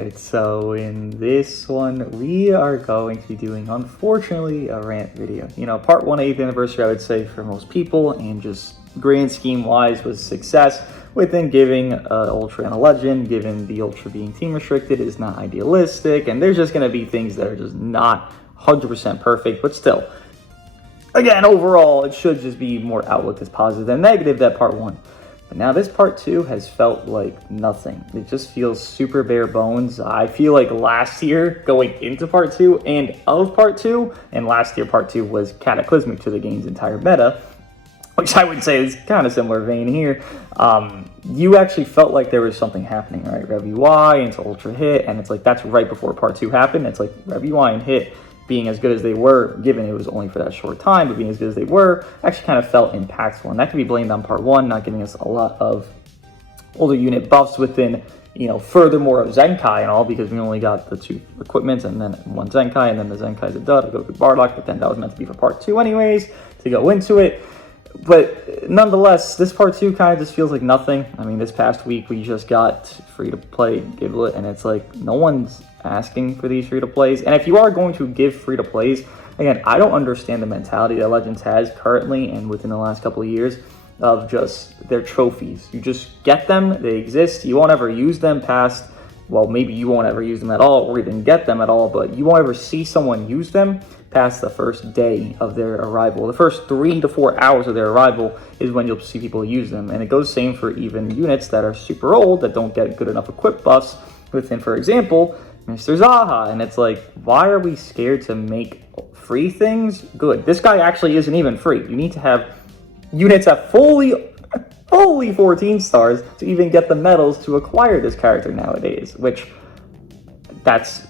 Alright, so in this one, we are going to be doing, unfortunately, a rant video. You know, part 1 8th anniversary, I would say, for most people, and just grand scheme-wise was success within giving Ultra and a Legend, given the Ultra being team restricted is not idealistic, and there's just going to be things that are just not 100% perfect, but still. Again, overall, it should just be more outlook as positive than negative that part 1. But now this part 2 has felt like nothing. It just feels super bare bones. I feel like last year going into part 2 and of part 2, and last year part 2 was cataclysmic to the game's entire meta, which I would say is kind of similar vein here. You actually felt like there was something happening, right? Rev UI into Ultra hit, and it's like that's right before part 2 happened. It's like Rev UI and hit being as good as they were, given it was only for that short time, but being as good as they were, actually kind of felt impactful. And that could be blamed on part 1, not giving us a lot of older unit buffs within, you know, furthermore of Zenkai and all, because we only got the 2 equipments and then 1 Zenkai, and then the Zenkai's a dud, Goku Bardock, but then that was meant to be for part 2 anyways, to go into it. But nonetheless, this part 2 kind of just feels like nothing. I mean, this past week we just got free-to-play Giblet, and it's like no one's asking for these free-to-plays. And if you are going to give free-to-plays, again, I don't understand the mentality that Legends has currently and within the last couple of years of just their trophies. You just get them, they exist, you won't ever use them past, well, maybe you won't ever use them at all or even get them at all, but you won't ever see someone use them past the first day of their arrival. The first 3 to 4 hours of their arrival is when you'll see people use them. And it goes same for even units that are super old that don't get good enough equip buffs within, for example, Mr. Zaha. And it's like, why are we scared to make free things good? This guy actually isn't even free. You need to have units at fully 14 stars to even get the medals to acquire this character nowadays, which that's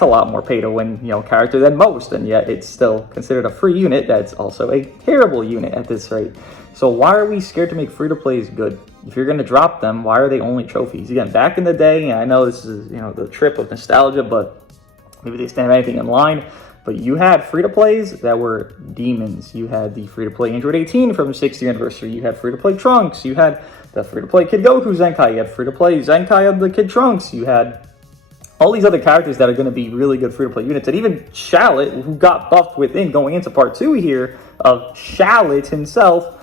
a lot more pay to win, you know, character than most, and yet it's still considered a free unit that's also a terrible unit at this rate. So why are we scared to make free-to-plays good? If you're going to drop them, why are they only trophies? Again, back in the day, I know this is, you know, the trip of nostalgia, but maybe they stand anything in line, but you had free-to-plays that were demons. You had the free-to-play Android 18 from the 6th year anniversary. You had free-to-play Trunks. You had the free-to-play Kid Goku Zenkai. You had free-to-play Zenkai of the Kid Trunks. You had all these other characters that are going to be really good free-to-play units. And even Shallot, who got buffed within going into part 2 here, of Shallot himself,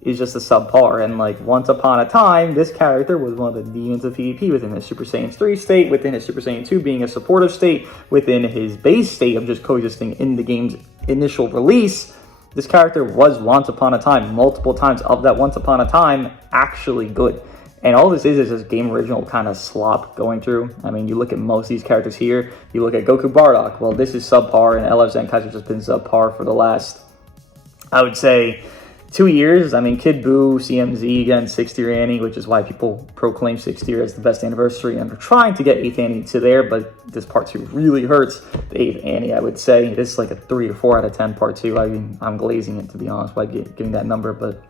is just a subpar. And like once upon a time, this character was one of the demons of PvP within his Super Saiyan 3 state, within his Super Saiyan 2 being a supportive state, within his base state of just coexisting in the game's initial release. This character was once upon a time, multiple times of that once upon a time, actually good. And all this is just game original kind of slop going through. I mean, you look at most of these characters here, you look at Goku Bardock, well, this is subpar, and LF Zenkai's have just been subpar for the last, I would say, 2 years. I mean, Kid Buu, CMZ, again, 6th year Annie, which is why people proclaim 6th year as the best anniversary, and they're trying to get 8th Annie to there, but this part 2 really hurts the 8th Annie, I would say. This is like a 3 or 4 out of 10 part 2. I mean, I'm glazing it, to be honest, by giving that number, but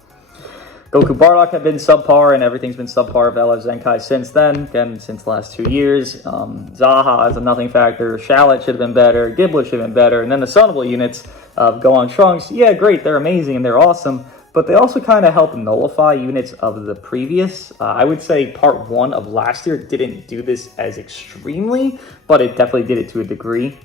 Goku Bardock have been subpar, and everything's been subpar of LF Zenkai since then, again, since the last 2 years. Zaha is a nothing factor. Shallot should have been better. Giblet should have been better. And then the Sunnable units of Gohan and Trunks, yeah, great, they're amazing and they're awesome, but they also kind of help nullify units of the previous. I would say part 1 of last year didn't do this as extremely, but it definitely did it to a degree,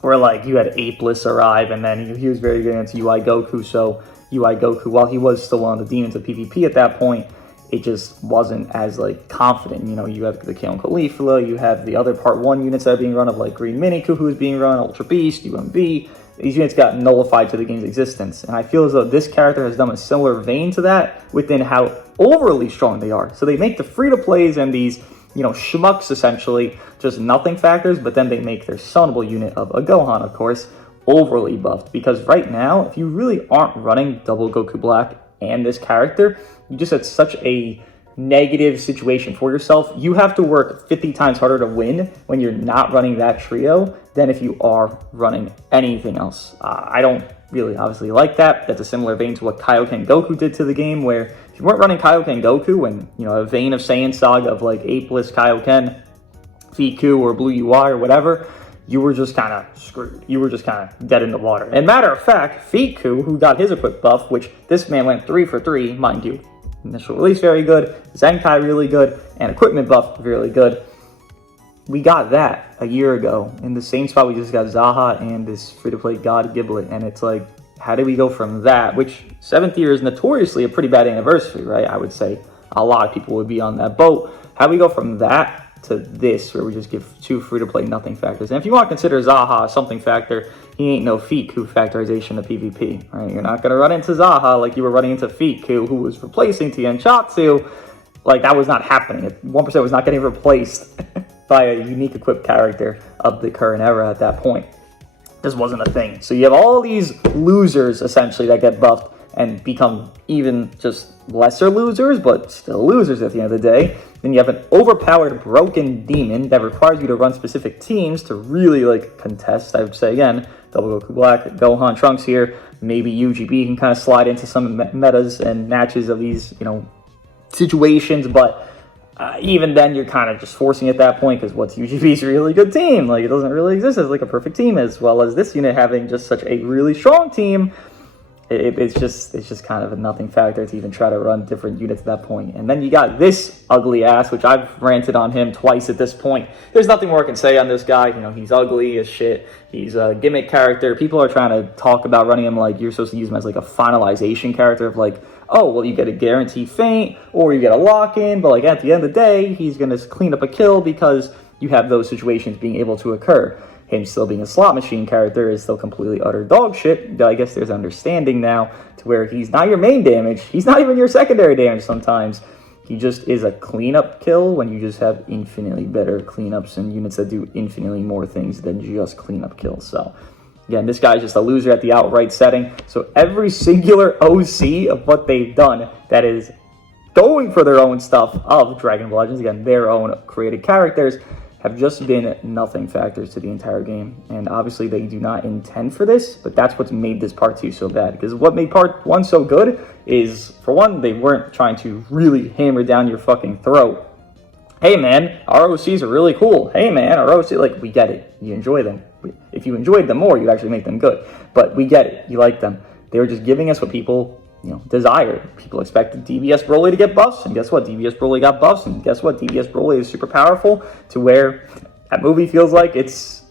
where like you had Apeless arrive, and then he was very good into UI Goku, so UI Goku, while he was still one of the demons of PvP at that point, it just wasn't as like confident. You know, you have the Kale Caulifla, you have the other part 1 units that are being run of like Green Miniku, who is being run, Ultra Beast, UMB. These units got nullified to the game's existence. And I feel as though this character has done a similar vein to that within how overly strong they are. So they make the free-to-plays and these, you know, schmucks essentially just nothing factors, but then they make their sunnable unit of a Gohan, of course, overly buffed. Because right now, if you really aren't running double Goku Black and this character, you just had such a negative situation for yourself. You have to work 50 times harder to win when you're not running that trio than if you are running anything else. I don't really obviously like that. That's a similar vein to what Kaioken Goku did to the game, where if you weren't running Kaioken Goku and, you know, a vein of Saiyan Saga of like Apeless Kaioken, Fiku, or Blue UI or whatever, you were just kind of screwed. You were just kind of dead in the water. And matter of fact, Fiku, who got his equip buff, which this man went 3 for 3, mind you, initial release very good, Zenkai really good, and equipment buff really good. we got that a year ago in the same spot we just got Zaha and this free-to-play God Giblet, and it's like, how do we go from that, which 7th year is notoriously a pretty bad anniversary, right? I would say a lot of people would be on that boat. How do we go from that to this, where we just give 2 free-to-play nothing factors? And if you want to consider Zaha a something factor, he ain't no Fiku factorization of PvP, right? You're not going to run into Zaha like you were running into Fiku, who was replacing Tianchatsu. Like, that was not happening. 1% was not getting replaced by a unique equipped character of the current era at that point. This wasn't a thing. So you have all these losers, essentially, that get buffed and become even just lesser losers, but still losers at the end of the day. Then you have an overpowered, broken demon that requires you to run specific teams to really, like, contest. I would say, again, Dooogote Black, Gohan Trunks here. Maybe UGB can kind of slide into some metas and matches of these, you know, situations, but even then you're kind of just forcing at that point, because what's UGB's really good team? Like, it doesn't really exist as like a perfect team, as well as this unit having just such a really strong team. It's just kind of a nothing factor to even try to run different units at that point. And then you got this ugly ass, which I've ranted on him twice at this point. There's nothing more I can say on this guy. You know, he's ugly as shit. He's a gimmick character. People are trying to talk about running him like you're supposed to use him as like a finalization character of like, oh, well, you get a guaranteed feint or you get a lock-in, but like at the end of the day, he's going to clean up a kill because you have those situations being able to occur. Him still being a slot machine character is still completely utter dog shit. I guess there's understanding now to where he's not your main damage. He's not even your secondary damage sometimes. He just is a cleanup kill when you just have infinitely better cleanups and units that do infinitely more things than just cleanup kills. So again, this guy's just a loser at the outright setting. So every singular OC of what they've done that is going for their own stuff of Dragon Ball Legends, again, their own created characters, have just been nothing factors to the entire game. And obviously they do not intend for this, but that's what's made this part 2 so bad. Because what made part 1 so good is, for one, they weren't trying to really hammer down your fucking throat. Hey man, our OCs are really cool. Hey man, our OC, like, we get it. You enjoy them. If you enjoyed them more, you'd actually make them good. But we get it. You like them. They were just giving us what people, you know, desired. People expected DBS Broly to get buffs, and guess what? DBS Broly got buffs, and guess what? DBS Broly is super powerful to where that movie feels like it's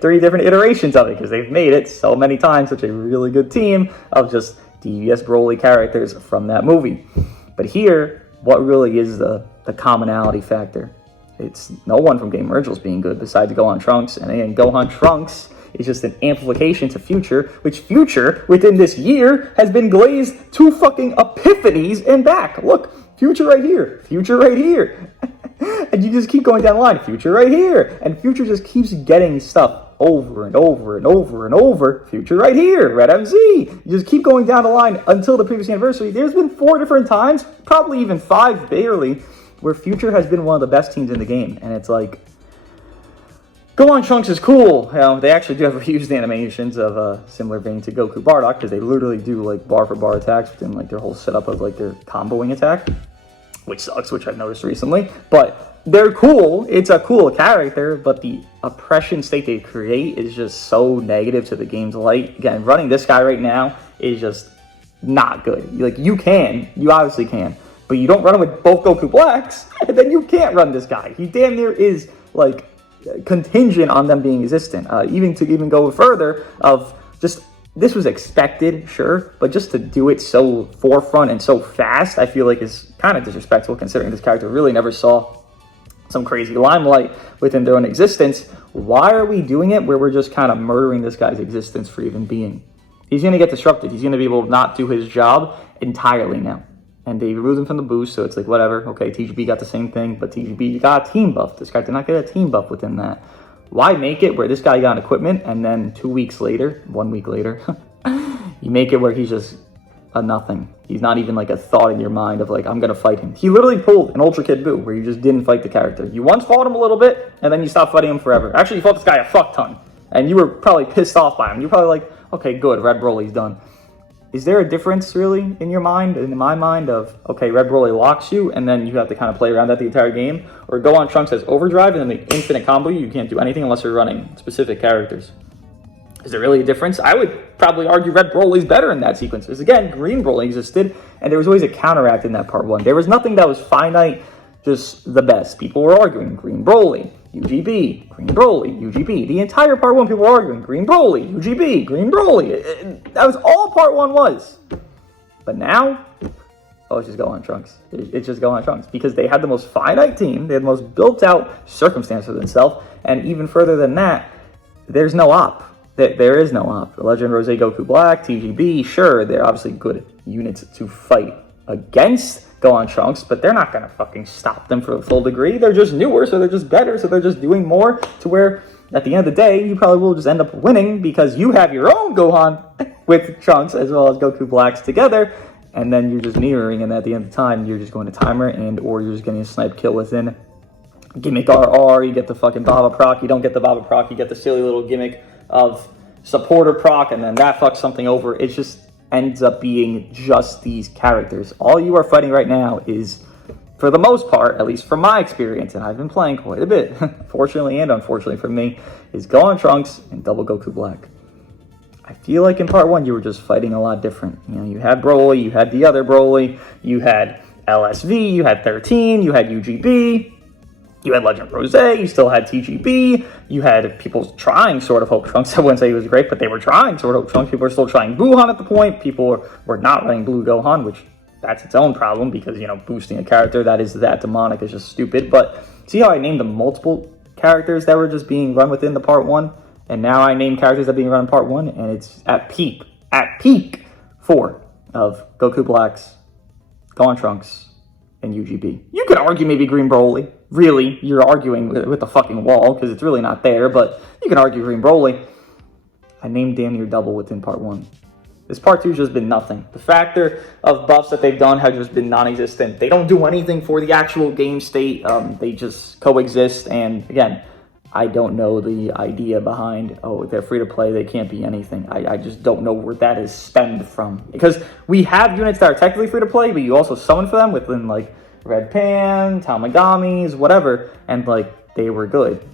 3 different iterations of it, because they've made it so many times such a really good team of just DBS Broly characters from that movie. But here, what really is the commonality factor? It's no one from Game Originals being good besides Gohan Trunks, and again, Gohan Trunks is just an amplification to Future, which Future, within this year, has been glazed 2 fucking epiphanies and back. Look, Future right here, Future right here. And you just keep going down the line, Future right here. And Future just keeps getting stuff over and over and over and over. Future right here, Red MZ. You just keep going down the line until the previous anniversary. There's been 4 different times, probably even 5 barely, where Future has been one of the best teams in the game. And it's like, Gohan Trunks is cool. You know, they actually do have reused animations of a similar vein to Goku Bardock, because they literally do like bar for bar attacks within like their whole setup of like their comboing attack, which sucks, which I've noticed recently. But they're cool. It's a cool character, but the oppression state they create is just so negative to the game's light. Again, running this guy right now is just not good. Like, you obviously can, but you don't run him with both Goku Blacks, and then you can't run this guy. He damn near is like contingent on them being existent. Even go further of just, this was expected, sure, but just to do it so forefront and so fast, I feel like is kind of disrespectful, considering this character really never saw some crazy limelight within their own existence. Why are we doing it where we're just kind of murdering this guy's existence for even being? He's going to get disrupted. He's going to be able to not do his job entirely now. And they removed him from the boost, so it's like, whatever. Okay, TGB got the same thing, but TGB got a team buff. This guy did not get a team buff within that. Why make it where this guy got equipment, and then 2 weeks later, 1 week later, you make it where he's just a nothing. He's not even like a thought in your mind of like, I'm going to fight him. He literally pulled an Ultra Kid Buu, where you just didn't fight the character. You once fought him a little bit, and then you stopped fighting him forever. Actually, you fought this guy a fuck ton, and you were probably pissed off by him. You're probably like, okay, good, Red Broly's done. Is there a difference really in your mind, in my mind, of, okay, Red Broly locks you, and then you have to kind of play around that the entire game? Or Gohan Trunks has overdrive, and then the infinite combo you can't do anything unless you're running specific characters? Is there really a difference? I would probably argue Red Broly's better in that sequence. Because again, Green Broly existed, and there was always a counteract in that part 1. There was nothing that was finite, just the best. People were arguing Green Broly, UGB, Green Broly, UGB. The entire part 1, people were arguing, Green Broly, UGB, Green Broly. That was all part 1 was. But now, oh, it's just Gohan and Trunks. It's just Gohan and Trunks. Because they had the most finite team, they had the most built-out circumstance for themselves, and even further than that, there's no op. There is no op. Legend Rose Goku Black, TGB, sure, they're obviously good units to fight against Gohan and Trunks, but they're not going to fucking stop them for the full degree. They're just newer, so they're just better, so they're just doing more to where, at the end of the day, you probably will just end up winning because you have your own Gohan with Trunks as well as Goku Blacks together, and then you're just mirroring, and at the end of the time, you're just going to timer, and or you're just getting a snipe kill within gimmick RR, you get the fucking Baba proc, you don't get the Baba proc, you get the silly little gimmick of supporter proc, and then that fucks something over. It just ends up being just these characters. All you are fighting right now is, for the most part, at least from my experience, and I've been playing quite a bit, fortunately and unfortunately for me, is Gohan Trunks and Double Goku Black. I feel like in part 1 you were just fighting a lot different. You know, you had Broly, you had the other Broly, you had LSV, you had 13, you had UGB, you had Legend Rose, you still had TGB, you had people trying Sword of Hope Trunks. I wouldn't say he was great, but they were trying Sword of Hope Trunks. People were still trying Gohan at the point. People were not running Blue Gohan, which that's its own problem because, you know, boosting a character that is that demonic is just stupid. But see how I named the multiple characters that were just being run within the part 1? And now I name characters that are being run in part 1, and it's at peak 4 of Goku Blacks, Gohan Trunks, and UGB. You could argue maybe Green Broly. Really, you're arguing with the fucking wall because it's really not there, but you can argue Green Broly. I named damn near double within part 1. This part 2 has just been nothing. The factor of buffs that they've done have just been non-existent. They don't do anything for the actual game state. They just coexist, and again, I don't know the idea behind, oh, they're free to play, they can't be anything. I just don't know where that is stemmed from. Because we have units that are technically free to play, but you also summon for them within, like, Red Pan, Tamagamis, whatever, and, like, they were good.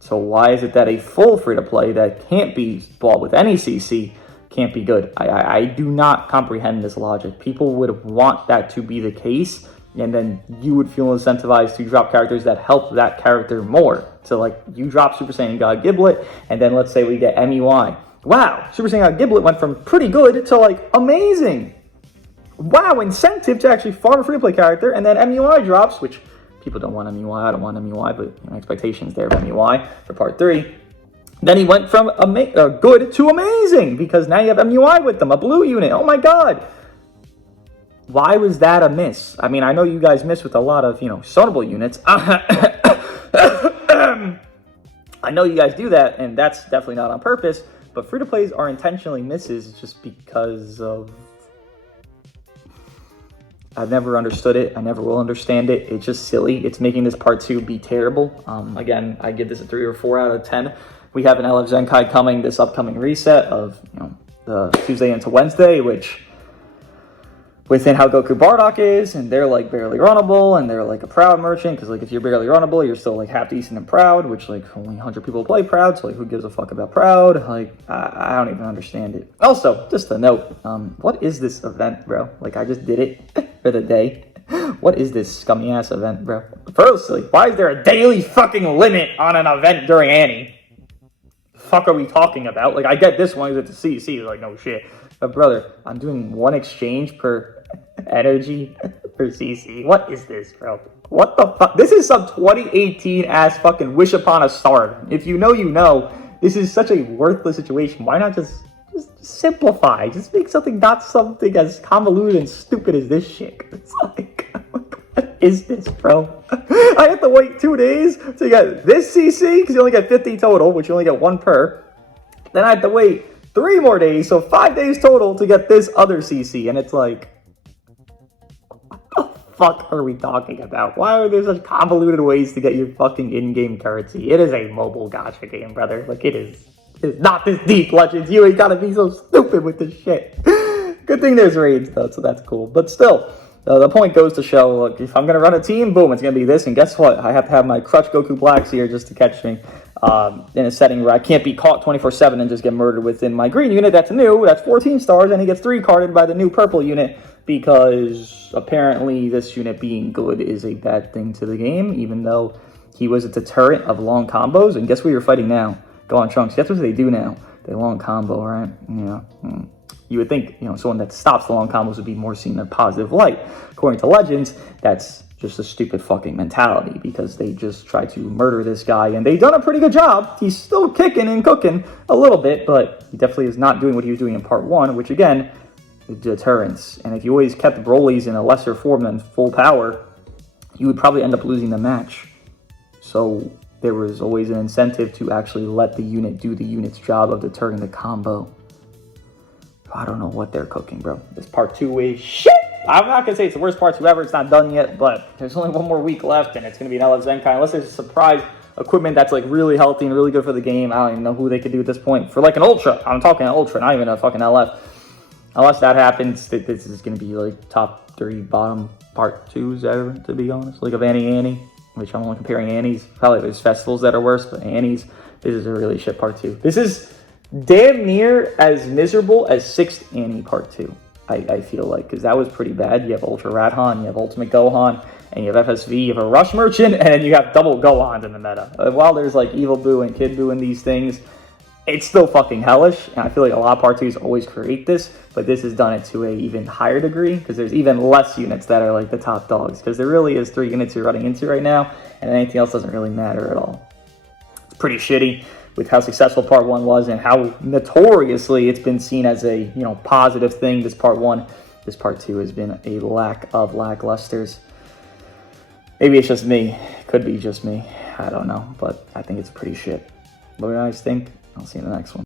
So why is it that a full free-to-play that can't be bought with any CC can't be good? I do not comprehend this logic. People would want that to be the case, and then you would feel incentivized to drop characters that help that character more. So, like, you drop Super Saiyan God Giblet, and then let's say we get MUI. Wow, Super Saiyan God Giblet went from pretty good to, like, amazing. Wow, incentive to actually farm a free-to-play character, and then MUI drops, which people don't want MUI, I don't want MUI, but you know, expectations there of MUI for part 3. Then he went from good to amazing, because now you have MUI with them, a blue unit, oh my god! Why was that a miss? I mean, I know you guys miss with a lot of, you know, sonable units. I know you guys do that, and that's definitely not on purpose, but free-to-plays are intentionally misses just because of... I've never understood it. I never will understand it. It's just silly. It's making this part 2 be terrible. Again, I give this a 3 or 4 out of 10. We have an LF Zenkai coming, this upcoming reset of, you know, the Tuesday into Wednesday, which within how Goku Bardock is, and they're like barely runnable, and they're like a proud merchant, because like if you're barely runnable, you're still like half decent and proud, which like only 100 people play proud, so like who gives a fuck about proud? Like I don't even understand it. Also, just a note, what is this event, bro? Like I just did it for the day. What is this scummy ass event, bro? Firstly, why is there a daily fucking limit on an event during Annie? The fuck are we talking about? Like I get this one, it's a CC, like no shit. But brother, I'm doing 1 exchange per energy per CC. What is this, bro? What the fuck? This is some 2018 ass fucking wish upon a star. If you know, you know. This is such a worthless situation. Why not just simplify? Just make something not something as convoluted and stupid as this shit. It's like, what is this, bro? I have to wait 2 days to get this CC because you only get 50 total, which you only get 1 per. Then I have to wait 3 more days, so 5 days total to get this other CC, and it's like, what the fuck are we talking about? Why are there such convoluted ways to get your fucking in-game currency? It is a mobile gacha game, brother. Like, it is not this deep, Legends. You ain't gotta be so stupid with this shit. Good thing there's raids, though, so that's cool. But still, the point goes to show, look, if I'm gonna run a team, boom, it's gonna be this, and guess what? I have to have my Crutch Goku Blacks here just to catch me. In a setting where I can't be caught 24/7 and just get murdered within my green unit. That's new. That's 14 stars, and he gets 3 carded by the new purple unit because apparently this unit being good is a bad thing to the game, even though He was a deterrent of long combos, and guess what you're fighting now? Gohan and Trunks. Guess what they do now? They long combo, right? Yeah. You would think, someone that stops the long combos would be more seen in a positive light. According to Legends, that's just a stupid fucking mentality because they just try to murder this guy, and they've done a pretty good job. He's still kicking and cooking a little bit, but he definitely is not doing what he was doing in part 1, which again, is deterrence. And if you always kept Broly's in a lesser form than full power, you would probably end up losing the match. So there was always an incentive to actually let the unit do the unit's job of deterring the combo. I don't know what they're cooking, bro. This part 2 is shit! I'm not going to say it's the worst part 2 ever. It's not done yet, but there's only one more week left, and it's going to be an LF Zenkai. Unless there's a surprise equipment that's like really healthy and really good for the game. I don't even know who they could do at this point. For like an Ultra. I'm talking an Ultra, not even a fucking LF. Unless that happens, this is going to be like top 3 bottom part 2s ever, to be honest. Like of Annie, which I'm only comparing Annie's. Probably there's festivals that are worse, but Annie's, this is a really shit part 2. This is damn near as miserable as 6th Annie part 2, I feel like, because that was pretty bad. You have Ultra Radhan, you have Ultimate Gohan, and you have FSV, you have a Rush Merchant, and you have double Gohans in the meta. While there's like Evil Boo and Kid Boo and these things, it's still fucking hellish, and I feel like a lot of part 2s always create this, but this has done it to an even higher degree, because there's even less units that are like the top dogs, because there really is 3 units you're running into right now, and anything else doesn't really matter at all. It's pretty shitty with how successful part 1 was and how notoriously it's been seen as a positive thing. This part 1, this part 2 has been a lack of lacklusters. Maybe it's just me. Could be just me. I don't know, but I think it's pretty shit. What do you guys think? I'll see you in the next one.